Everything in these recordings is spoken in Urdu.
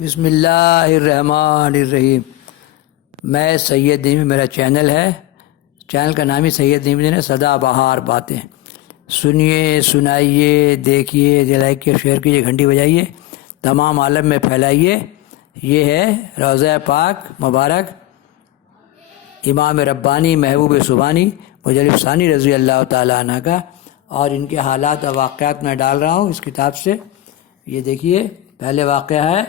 بسم اللہ الرحمن الرحیم۔ میں سید نعیم، میرا چینل ہے، چینل کا نام ہی سید نعیم ہے، سدا بہار باتیں۔ سنیے، سنائیے، دیکھیے، لائک کیے، شیئر کیجیے، گھنٹی بجائیے، تمام عالم میں پھیلائیے۔ یہ ہے روضہ پاک مبارک امام ربانی محبوب سبحانی مجلد ثانی رضی اللہ تعالیٰ عنہ کا، اور ان کے حالات و واقعات میں ڈال رہا ہوں اس کتاب سے۔ یہ دیکھیے، پہلے واقعہ ہے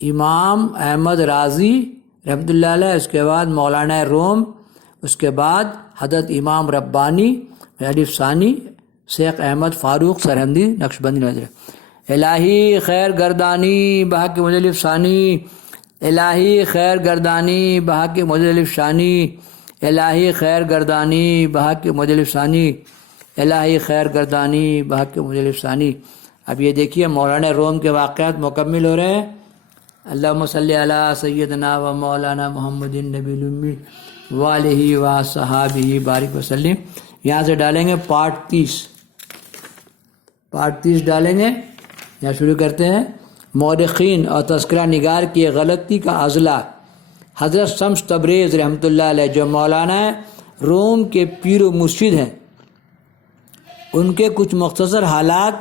امام احمد رازی رحمۃ اللہ علیہ، اس کے بعد مولانا روم، اس کے بعد حضرت امام ربانی مجلد ثانی شیخ احمد فاروق سرہندی نقشبندی نظر۔ الہی خیر گردانی بحق مجلد ثانی، الہی خیر گردانی بحق مجلد ثانی، الہی خیر گردانی بحق مجلد ثانی، الہی خیر گردانی بحق مجلد ثانی۔ اب یہ دیکھیے مولانا روم کے واقعات مکمل ہو رہے ہیں۔ اللہم صلی علی سیدنا و مولانا محمد النبی الامی وآلہ و صحابہ بارک وسلم۔ یہاں سے ڈالیں گے پارٹ 30 ڈالیں گے۔ یہاں شروع کرتے ہیں۔ مورخین اور تذکرہ نگار کی غلطی کا ازلا۔ حضرت شمس تبریز رحمۃ اللہ علیہ، جو مولانا روم کے پیر و مرشد ہیں، ان کے کچھ مختصر حالات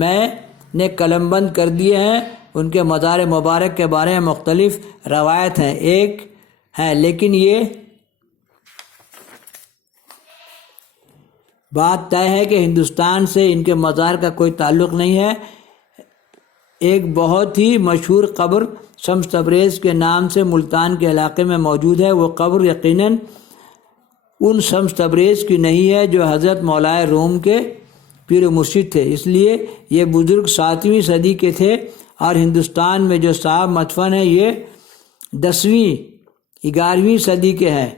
میں نے قلم بند کر دیے ہیں۔ ان کے مزار مبارک کے بارے میں مختلف روایت ہیں، ایک ہیں، لیکن یہ بات طے ہے کہ ہندوستان سے ان کے مزار کا کوئی تعلق نہیں ہے۔ ایک بہت ہی مشہور قبر شمس تبریز کے نام سے ملتان کے علاقے میں موجود ہے۔ وہ قبر یقیناً ان شمس تبریز کی نہیں ہے جو حضرت مولانا روم کے پیر و مرشد تھے، اس لیے یہ بزرگ 7ویں صدی کے تھے، اور ہندوستان میں جو صاحب مدفن ہیں یہ 10ویں 11ویں صدی کے ہیں۔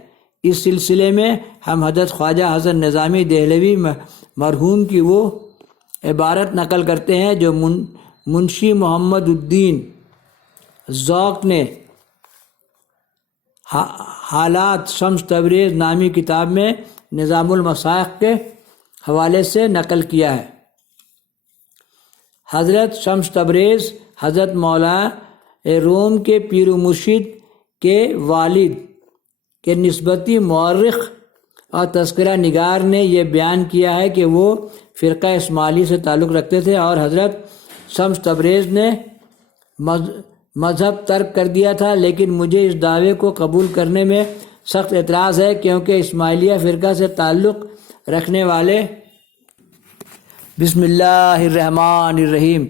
اس سلسلے میں ہم حضرت خواجہ حسن نظامی دہلوی مرحوم کی وہ عبارت نقل کرتے ہیں جو منشی محمد الدین ذوق نے حالات شمس تبریز نامی کتاب میں نظام المصائق کے حوالے سے نقل کیا ہے۔ حضرت شمس تبریز حضرت مولانا روم کے پیر و مرشد کے والد کے نسبتی مورخ اور تذکرہ نگار نے یہ بیان کیا ہے کہ وہ فرقہ اسماعیلی سے تعلق رکھتے تھے، اور حضرت شمس تبریز نے مذہب ترک کر دیا تھا، لیکن مجھے اس دعوے کو قبول کرنے میں سخت اعتراض ہے، کیونکہ اسماعیلیہ فرقہ سے تعلق رکھنے والے بسم اللہ الرحمن الرحیم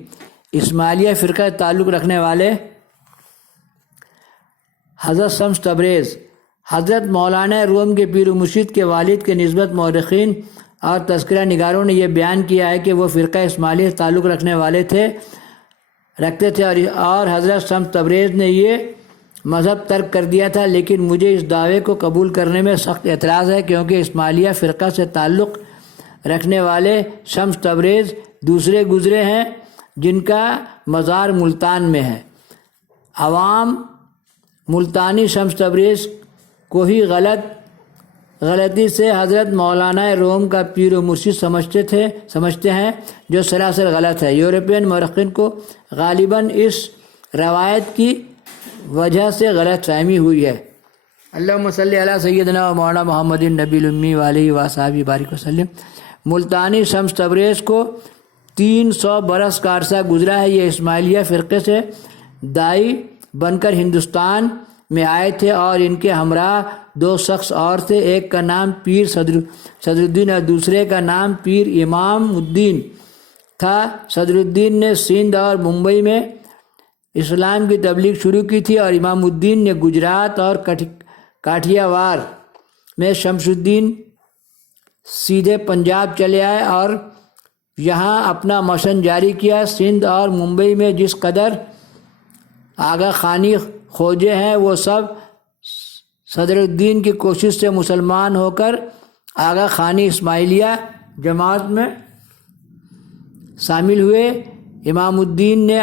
اسماعیلیہ فرقہ سے تعلق رکھنے والے حضرت شمس تبریز حضرت مولانا روم کے پیر و مرشد کے والد کے نسبت مورخین اور تذکرہ نگاروں نے یہ بیان کیا ہے کہ وہ فرقہ اسماعیلیہ سے تعلق رکھنے والے رکھتے تھے، اور حضرت شمس تبریز نے یہ مذہب ترک کر دیا تھا، لیکن مجھے اس دعوے کو قبول کرنے میں سخت اعتراض ہے، کیونکہ اسماعیلیہ فرقہ سے تعلق رکھنے والے شمس تبریز دوسرے گزرے ہیں جن کا مزار ملتان میں ہے۔ عوام ملتانی شمس تبریز کو ہی غلطی سے حضرت مولانا روم کا پیر و مرشد سمجھتے ہیں، جو سراسر غلط ہے۔ یورپین مورخین کو غالباً اس روایت کی وجہ سے غلط فہمی ہوئی ہے۔ اللہم صلی علی سیدنا و مولانا محمد النبی الامی وآلہ وصحبہ بارک وسلم۔ ملتانی شمس تبریز کو 300 برس کا عرصہ گزرا ہے۔ یہ اسماعیلیہ فرقے سے داعی بن کر ہندوستان میں آئے تھے، اور ان کے ہمراہ 2 شخص اور تھے، ایک کا نام پیر صدر الدین اور دوسرے کا نام پیر امام الدین تھا۔ صدر الدین نے سندھ اور ممبئی میں اسلام کی تبلیغ شروع کی تھی، اور امام الدین نے گجرات اور کاٹھیا وار میں شمس الدین سیدھے پنجاب چلے آئے اور یہاں اپنا مشن جاری کیا۔ سندھ اور ممبئی میں جس قدر آغا خانی کھوجے ہیں، وہ سب صدر الدین کی کوشش سے مسلمان ہو کر آغا خانی اسماعیلیہ جماعت میں شامل ہوئے۔ امام الدین نے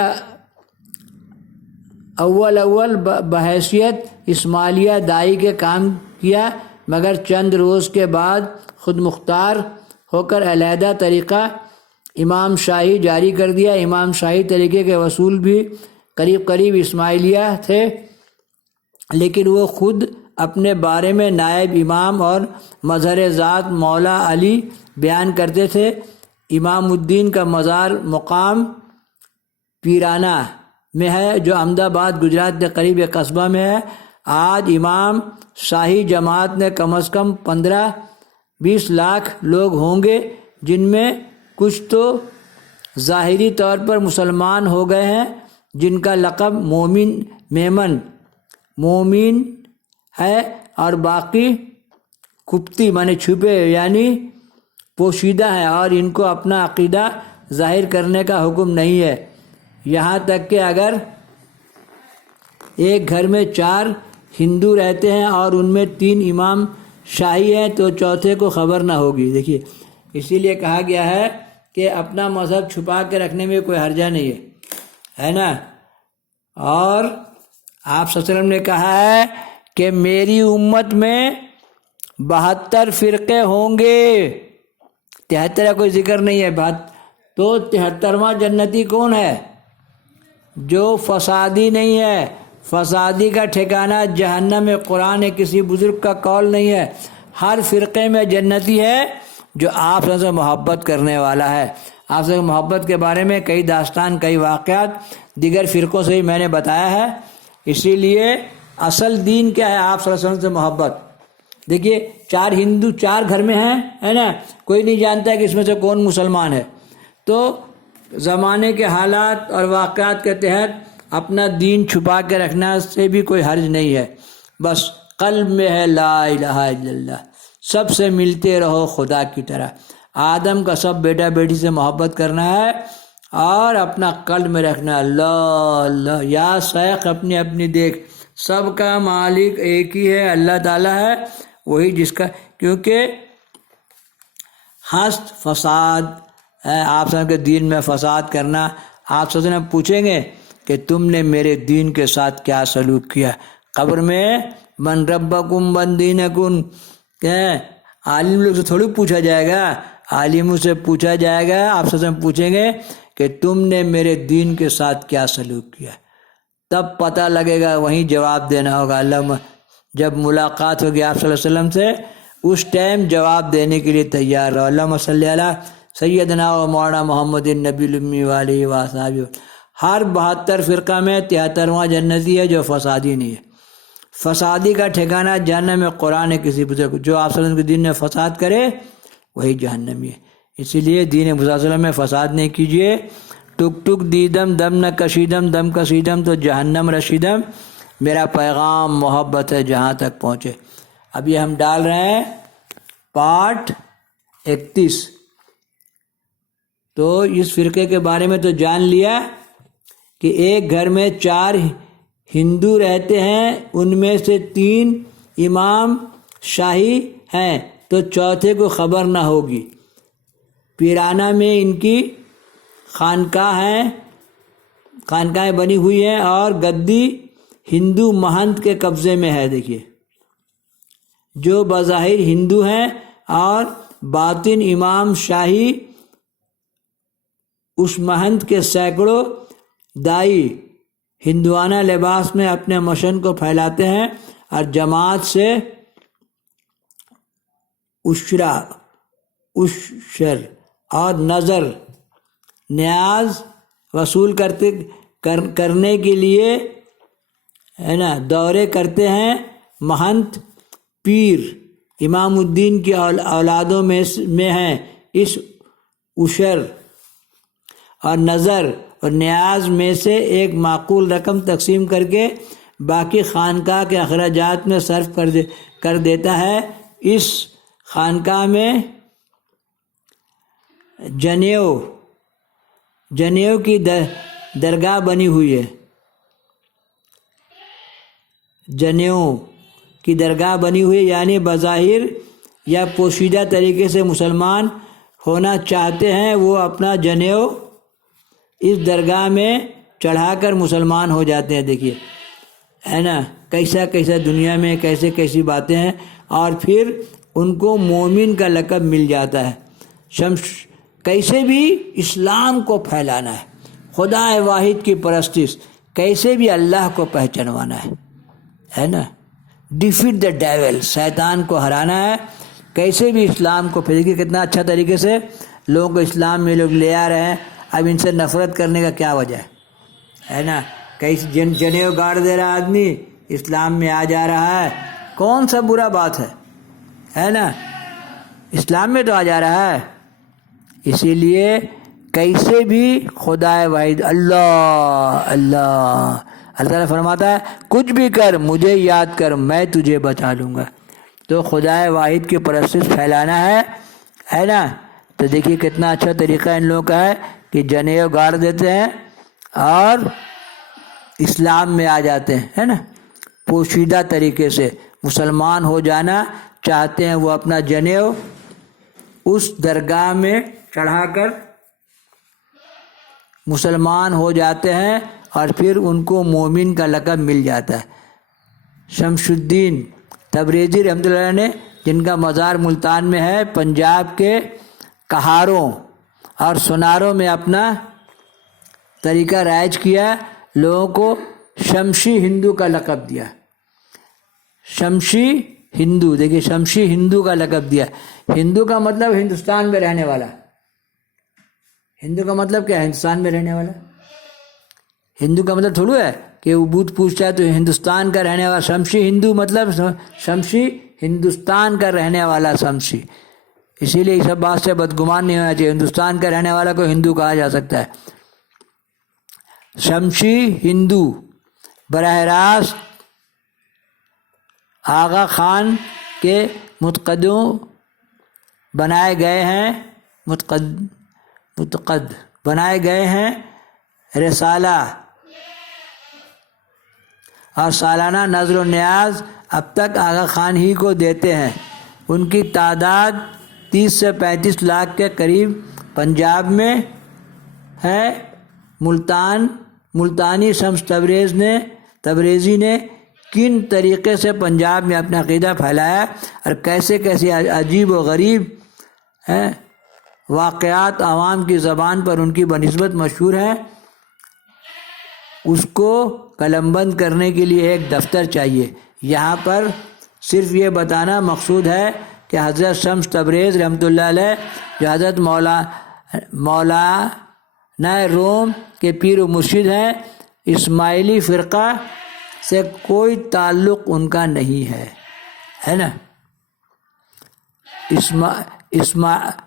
اول بحیثیت اسماعیلیہ داعی کے کام کیا، مگر چند روز کے بعد خود مختار ہو کر علیحدہ طریقہ امام شاہی جاری کر دیا۔ امام شاہی طریقے کے اصول بھی قریب قریب اسماعیلیہ تھے، لیکن وہ خود اپنے بارے میں نائب امام اور مظہر ذات مولا علی بیان کرتے تھے۔ امام الدین کا مزار مقام پیرانہ میں ہے، جو احمد آباد گجرات کے قریب ایک قصبہ میں ہے۔ آج امام شاہی جماعت میں کم از کم 15-20 لاکھ لوگ ہوں گے، جن میں کچھ تو ظاہری طور پر مسلمان ہو گئے ہیں، جن کا لقب مومن ہے، اور باقی خفتی مانے چھپے یعنی پوشیدہ ہیں، اور ان کو اپنا عقیدہ ظاہر کرنے کا حکم نہیں ہے۔ یہاں تک کہ اگر ایک گھر میں 4 ہندو رہتے ہیں اور ان میں 3 امام شاہی ہیں تو چوتھے کو خبر نہ ہوگی۔ دیکھیے، اسی لیے کہا گیا ہے کہ اپنا مذہب چھپا کے رکھنے میں کوئی حرجہ نہیں ہے نا۔ اور آپ صلی اللہ علیہ وسلم نے کہا ہے کہ میری امت میں 72 فرقے ہوں گے، 73 کا کوئی ذکر نہیں ہے بات، تو 73واں جنتی کون ہے؟ جو فسادی نہیں ہے۔ فسادی کا ٹھکانہ جہنم میں قرآن کسی بزرگ کا قول نہیں ہے۔ ہر فرقے میں جنتی ہے جو آپ سے محبت کرنے والا ہے۔ آپ سے محبت کے بارے میں کئی داستان، کئی واقعات دیگر فرقوں سے ہی میں نے بتایا ہے۔ اسی لیے اصل دین کیا ہے؟ آپ صلی اللہ علیہ وسلم سے محبت۔ دیکھیے، 4 ہندو 4 گھر میں ہیں، ہے نا، کوئی نہیں جانتا ہے کہ اس میں سے کون مسلمان ہے۔ تو زمانے کے حالات اور واقعات کے تحت اپنا دین چھپا کے رکھنا سے بھی کوئی حرج نہیں ہے۔ بس قلب میں ہے لا الہ الا اللہ، سب سے ملتے رہو خدا کی طرح۔ آدم کا سب بیٹا بیٹی سے محبت کرنا ہے اور اپنا قلب میں رکھنا اللہ اللہ، یا شیخ اپنی اپنی دیکھ، سب کا مالک ایک ہی ہے، اللہ تعالیٰ ہے، وہی جس کا، کیونکہ ہست فساد ہے آپ سب کے دین میں فساد کرنا۔ آپ سب سے پوچھیں گے کہ تم نے میرے دین کے ساتھ کیا سلوک کیا؟ قبر میں من ربکم من دینکم، عالم لوگ سے تھوڑی پوچھا جائے گا، عالموں سے پوچھا جائے گا۔ آپ سب سے پوچھیں گے کہ تم نے میرے دین کے ساتھ کیا سلوک کیا، تب پتہ لگے گا، وہیں جواب دینا ہوگا۔ اللہ جب ملاقات ہوگی آپ صلی اللہ علیہ وسلم سے، اس ٹائم جواب دینے کے لیے تیار رہو۔ اللہم صلی علی سیدنا و مولانا محمد النبی الامی علیہ وصحبہ۔ ہر 72 فرقہ میں 73واں جنتی ہے جو فسادی نہیں ہے۔ فسادی کا ٹھکانہ جہنم میں قرآن کسی بزرگ، جو آپ صلی اللہ علیہ وسلم کے دین میں فساد کرے وہی جہنمی ہے۔ اسی لیے دین صلی اللہ علیہ وسلم میں فساد نہیں کیجیے۔ ٹک ٹک دیدم دم نہ کشیدم، دم کشیدم تو جہنم رشیدم۔ میرا پیغام محبت ہے جہاں تک پہنچے۔ اب یہ ہم ڈال رہے ہیں پارٹ 31۔ تو اس فرقے کے بارے میں تو جان لیا کہ ایک گھر میں 4 ہندو رہتے ہیں، ان میں سے 3 امام شاہی ہیں تو چوتھے کو خبر نہ ہوگی۔ پیرانہ میں ان کی خانقاہیں بنی ہوئی ہیں اور گدی ہندو مہنت کے قبضے میں ہے۔ دیکھیے، جو بظاہر ہندو ہیں اور باطن امام شاہی، اس مہنت کے سینکڑوں دائی ہندوانہ لباس میں اپنے مشن کو پھیلاتے ہیں اور جماعت سے عشر اور نظر نیاز وصول کرنے کے لیے ہے نا دورے کرتے ہیں۔ مہنت پیر امام الدین کی اولادوں میں ہیں۔ اس عشر اور نظر اور نیاز میں سے ایک معقول رقم تقسیم کر کے باقی خانقاہ کے اخراجات میں صرف کر دیتا ہے۔ اس خانقاہ میں جنیو کی درگاہ بنی ہوئی ہے۔ جنیو کی درگاہ بنی ہوئی، یعنی بظاہر یا پوشیدہ طریقے سے مسلمان ہونا چاہتے ہیں، وہ اپنا جنیو اس درگاہ میں چڑھا کر مسلمان ہو جاتے ہیں۔ دیکھیے ہے نا، کیسا دنیا میں کیسی باتیں ہیں، اور پھر ان کو مومن کا لقب مل جاتا ہے۔ کیسے بھی اسلام کو پھیلانا ہے، خدا واحد کی پرستش، کیسے بھی اللہ کو پہچانوانا ہے نا. ڈیفیٹ دا ڈیول، شیطان کو ہرانا ہے. کیسے بھی اسلام کو، پھر دیکھیے کتنا اچھا طریقے سے لوگوں کو اسلام میں لوگ لے آ رہے ہیں. اب ان سے نفرت کرنے کا کیا وجہ ہے نا. کئی جنیو گاڑ دے رہا آدمی اسلام میں آ جا رہا ہے، کون سا برا بات ہے نا. اسلام میں تو آ جا رہا ہے. اسی لیے کیسے بھی خدا واحد اللہ اللہ، اللہ تعالیٰ فرماتا ہے کچھ بھی کر مجھے یاد کر میں تجھے بچا لوں گا. تو خدا واحد کی پرستش پھیلانا ہے نا. تو دیکھیے کتنا اچھا طریقہ ان لوگوں کا ہے کہ جنیو گاڑ دیتے ہیں اور اسلام میں آ جاتے ہیں، ہے نا. پوشیدہ طریقے سے مسلمان ہو جانا چاہتے ہیں، وہ اپنا جنیو اس درگاہ میں چڑھا کر مسلمان ہو جاتے ہیں اور پھر ان کو مومن کا لقب مل جاتا ہے. شمس الدین تبریزی رحمۃ اللہ نے، جن کا مزار ملتان میں ہے، پنجاب کے کہاروں اور سناروں میں اپنا طریقہ رائج کیا، لوگوں کو شمشی ہندو کا لقب دیا. شمشی ہندو، دیکھیے شمشی ہندو کا لقب دیا. ہندو کا مطلب ہندوستان میں رہنے والا. ہندو کا مطلب کیا ہے؟ ہندوستان میں رہنے والا. ہندو کا مطلب تھوڑا ہے کہ وہ بت پوچھتا ہے تو ہندوستان کا رہنے والا. شمشی ہندو مطلب شمشی ہندوستان کا رہنے والا شمشی. اسی لیے اس سب بات سے بدگمان نہیں ہونا چاہیے. ہندوستان کا رہنے والا کو ہندو کہا جا سکتا ہے. شمشی ہندو براہ راست آغا خان کے متقدوں بنائے گئے ہیں، متقد بنائے گئے ہیں. رسالہ اور سالانہ نظر و نیاز اب تک آغا خان ہی کو دیتے ہیں. ان کی تعداد 30 سے 35 لاکھ کے قریب پنجاب میں ہے. ملتانی شمس تبریزی نے کن طریقے سے پنجاب میں اپنا عقیدہ پھیلایا اور کیسے کیسے عجیب و غریب واقعات عوام کی زبان پر ان کی بنسبت مشہور ہیں، اس کو قلم بند کرنے کے لیے ایک دفتر چاہیے. یہاں پر صرف یہ بتانا مقصود ہے کہ حضرت شمس تبریز رحمۃ اللہ علیہ، جو حضرت مولانا روم کے پیر و مرشد ہیں، اسماعیلی فرقہ سے کوئی تعلق ان کا نہیں ہے نا.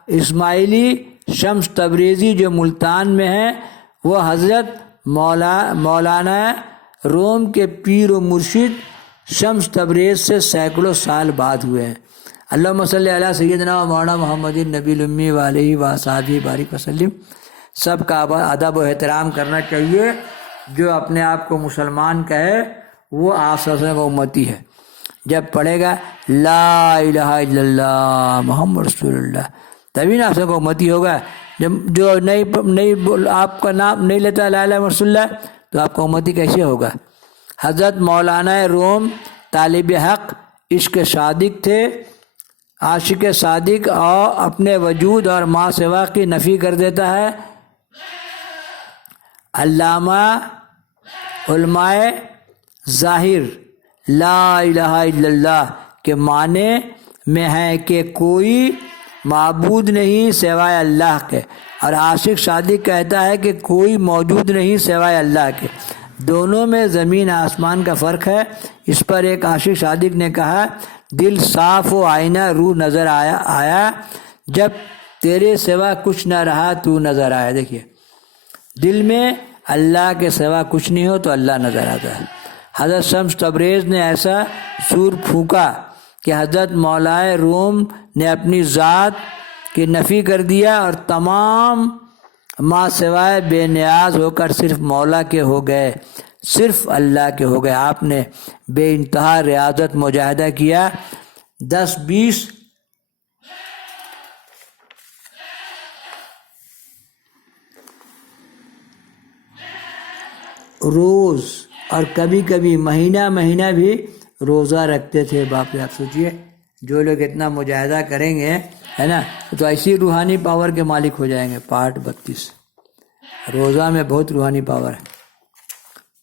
اسماعیلی شمس تبریزی جو ملتان میں ہے، وہ حضرت مولانا روم کے پیر و مرشد شمس تبریز سے سینکڑوں سال بعد ہوئے ہیں. اللہم صلی علی سیدنا و مولانا محمد النبی الامی وعلیہ وصحبہ بارک وسلم. سب کا ادب و احترام کرنا چاہیے. جو اپنے آپ کو مسلمان کہے وہ آپ کا امتی ہے. جب پڑھے گا لا الہ الا اللہ محمد رسول اللہ تبھی نا آپ کا امتی ہوگا. جب جو نہیں آپ کا نام نہیں لیتا لا الہ الا رسول اللہ تو آپ کا امتی کیسے ہوگا؟ حضرت مولانا روم طالب حق، عشق صادق تھے، عاشق صادق، اور اپنے وجود اور ما سوا کی نفی کر دیتا ہے. علامہ علماء ظاہر لا الہ الا اللہ کے معنی میں ہے کہ کوئی معبود نہیں سوائے اللہ کے، اور عاشق صادق کہتا ہے کہ کوئی موجود نہیں سوائے اللہ کے. دونوں میں زمین آسمان کا فرق ہے. اس پر ایک عاشق صادق نے کہا دل صاف و آئینہ روح نظر آیا جب تیرے سوا کچھ نہ رہا تو نظر آیا. دیکھیے دل میں اللہ کے سوا کچھ نہیں ہو تو اللہ نظر آتا ہے. حضرت شمس تبریز نے ایسا سور پھونکا کہ حضرت مولانا روم نے اپنی ذات کی نفی کر دیا اور تمام ما سوائے بے نیاز ہو کر صرف مولا کے ہو گئے، صرف اللہ کے ہو گئے. آپ نے بے انتہا ریاضت مجاہدہ کیا. 10-20 روز اور کبھی کبھی مہینہ بھی روزہ رکھتے تھے. باپ رے، آپ سوچئے جو لوگ اتنا مجاہدہ کریں گے ہے نا تو ایسی روحانی پاور کے مالک ہو جائیں گے. پارٹ 32 روزہ میں بہت روحانی پاور ہے.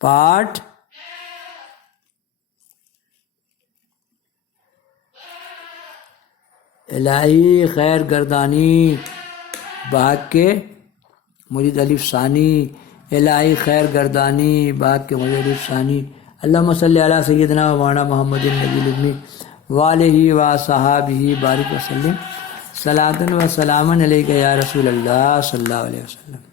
پاٹ الہی خیر گردانی باغ کے مجید الف ثانی الہی خیر گردانی باغ کے مجید الف ثانی اللہم صلی علی سیدنا و مولانا محمد النبی الامی وآلہ و صحابہ بارک وسلم صلاۃ و سلام علیک یا رسول اللہ صلی اللہ علیہ وسلم.